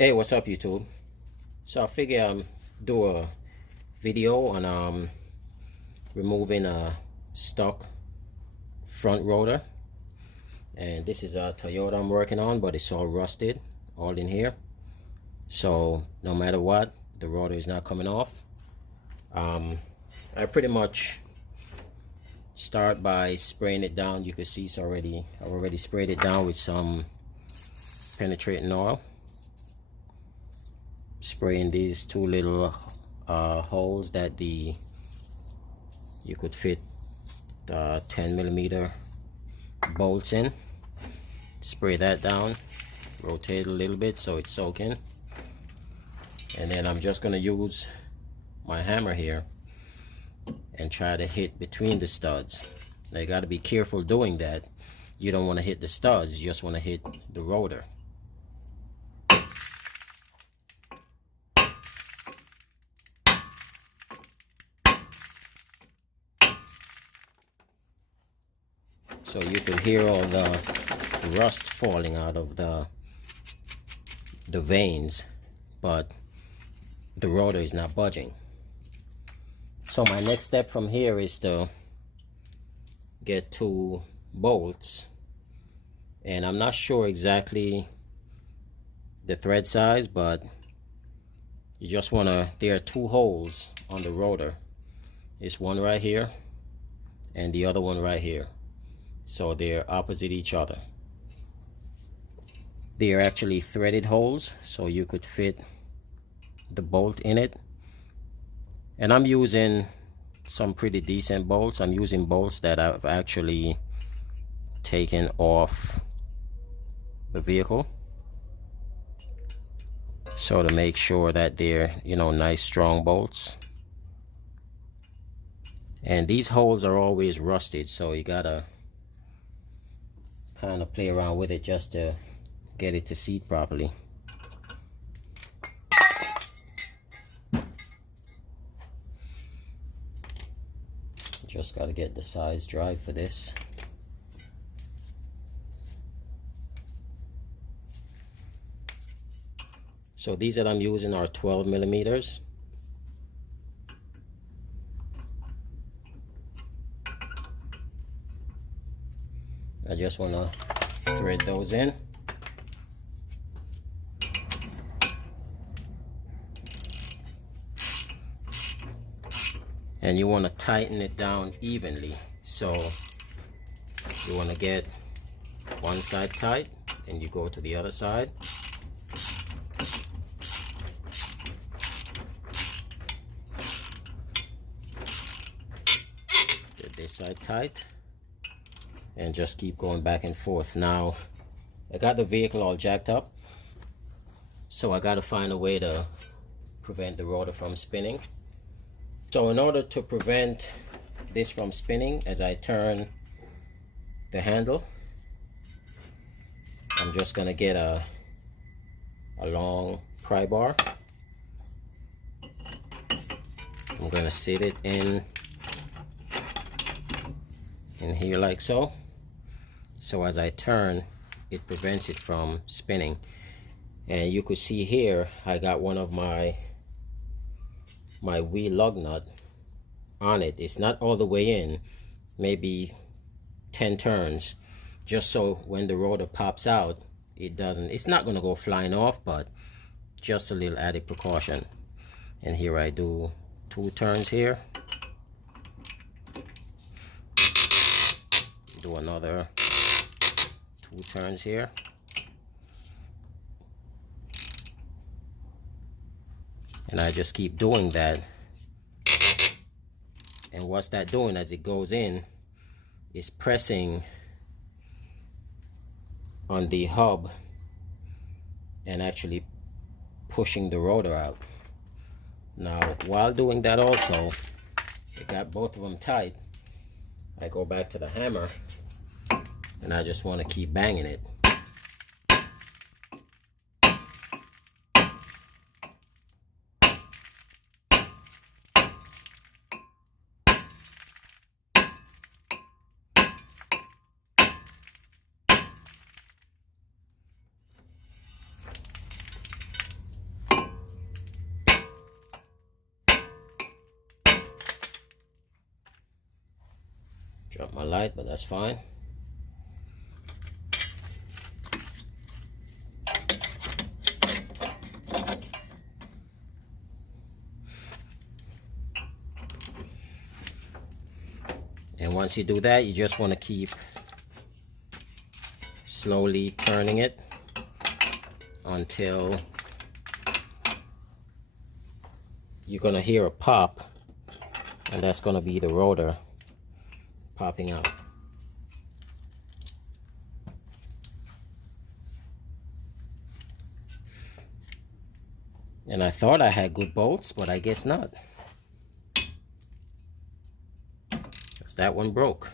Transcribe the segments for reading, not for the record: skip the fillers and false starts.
Hey, what's up, YouTube? So I figure do a video on removing a stock front rotor, and this is a Toyota I'm working on, but it's all rusted all in here. So no matter what, the rotor is not coming off. I pretty much start by spraying it down. You can see it's already I already sprayed it down with some penetrating oil. Spraying these two little holes that you could fit 10mm bolts in. Spray that down, rotate a little bit so it's soaking, and then I'm just gonna use my hammer here and try to hit between the studs. Now you got to be careful doing that. You don't want to hit the studs, you just want to hit the rotor. So you can hear all the rust falling out of the veins, but the rotor is not budging. So my next step from here is to get two bolts, and I'm not sure exactly the thread size, but you just want to, there are two holes on the rotor. It's one right here and the other one right here. So they're opposite each other. They are actually threaded holes, so you could fit the bolt in it. And I'm using some pretty decent bolts. I'm using bolts that I've actually taken off the vehicle, so to make sure that they're, you know, nice strong bolts. And these holes are always rusted, so you gotta kind of play around with it just to get it to seat properly. Just got to get the size drive for this. So these that I'm using are 12mm. I just want to thread those in. And you want to tighten it down evenly. So you want to get one side tight, and you go to the other side. Get this side tight, and just keep going back and forth. Now I got the vehicle all jacked up, so I got to find a way to prevent the rotor from spinning. So in order to prevent this from spinning, as I turn the handle, I'm just gonna get a long pry bar. I'm gonna sit it in here like so. So as I turn, it prevents it from spinning. And you could see here, I got one of my wheel lug nut on it. It's not all the way in, maybe 10 turns, just so when the rotor pops out, it's not going to go flying off, but just a little added precaution. And here I do 2 turns here, do another 2 turns here, and I just keep doing that. And what's that doing as it goes in is pressing on the hub and actually pushing the rotor out. Now while doing that also, I got both of them tight, I go back to the hammer and I just want to keep banging it. Drop my light, but that's fine. And once you do that, you just want to keep slowly turning it until you're going to hear a pop, and that's going to be the rotor popping out. And I thought I had good bolts, but I guess not. Because that one broke.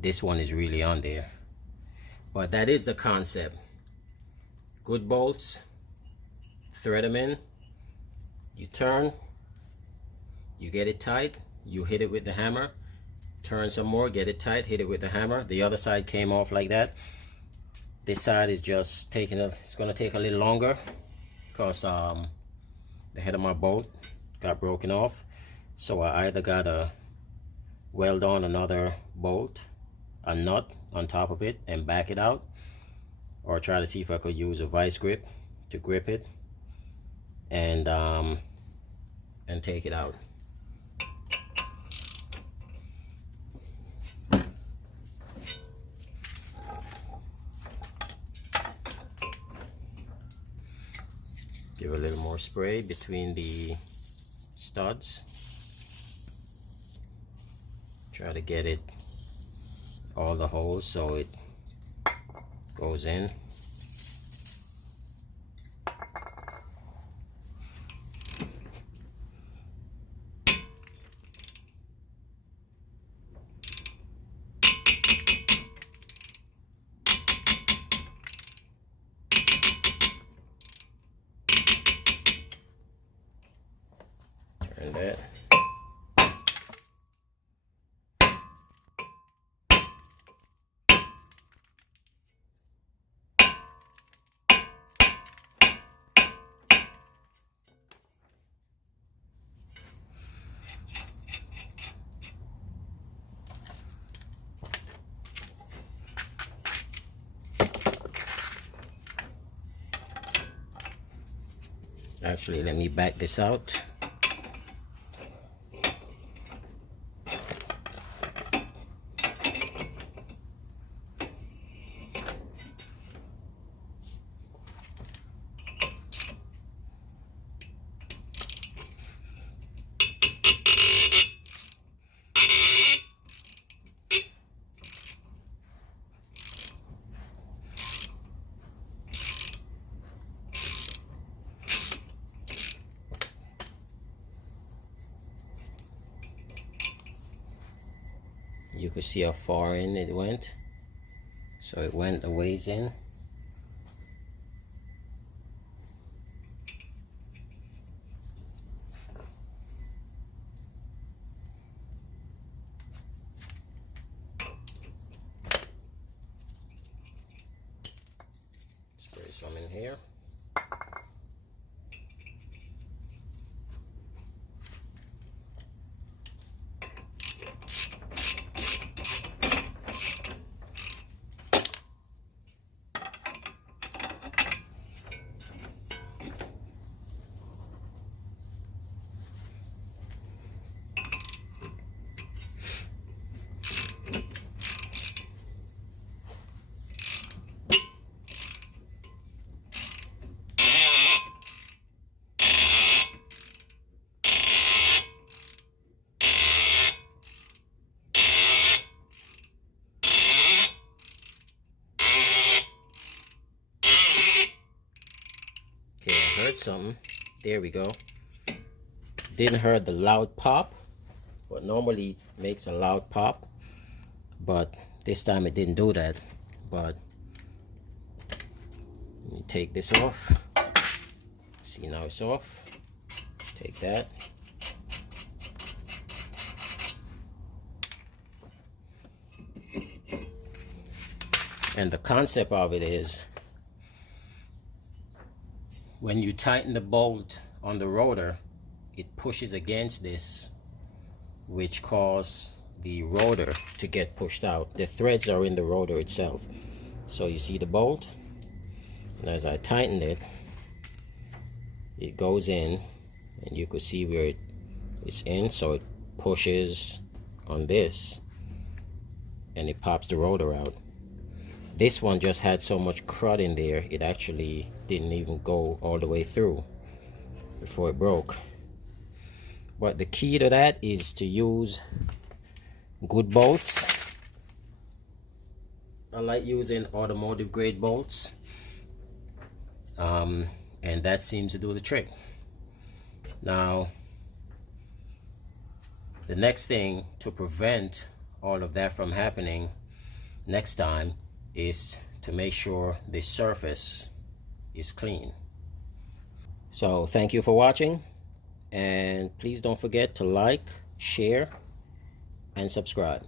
This one is really on there, but that is the concept. Good bolts, thread them in, you turn, you get it tight, you hit it with the hammer, turn some more, get it tight, hit it with the hammer. The other side came off like that. This side is just taking it's gonna take a little longer because the head of my bolt got broken off, so I either gotta weld on another bolt, a nut on top of it, and back it out, or try to see if I could use a vice grip to grip it and take it out. Give a little more spray between the studs. Try to get it all the holes so it goes in. Turn that. Actually, let me back this out. You could see how far in it went. So it went a ways in. Spray some in here. heard something. There we go. Didn't hear the loud pop, but normally it makes a loud pop, but this time it didn't do that. But let me take this off. See, now it's off. Take that. And the concept of it is, when you tighten the bolt on the rotor, it pushes against this, which causes the rotor to get pushed out. The threads are in the rotor itself. So you see the bolt, and as I tighten it, it goes in, and you could see where it's in, so it pushes on this, and it pops the rotor out. This one just had so much crud in there, it actually didn't even go all the way through before it broke. But the key to that is to use good bolts. I like using automotive grade bolts, and that seems to do the trick. Now, the next thing to prevent all of that from happening next time is to make sure the surface is clean. So thank you for watching, and please don't forget to like, share, and subscribe.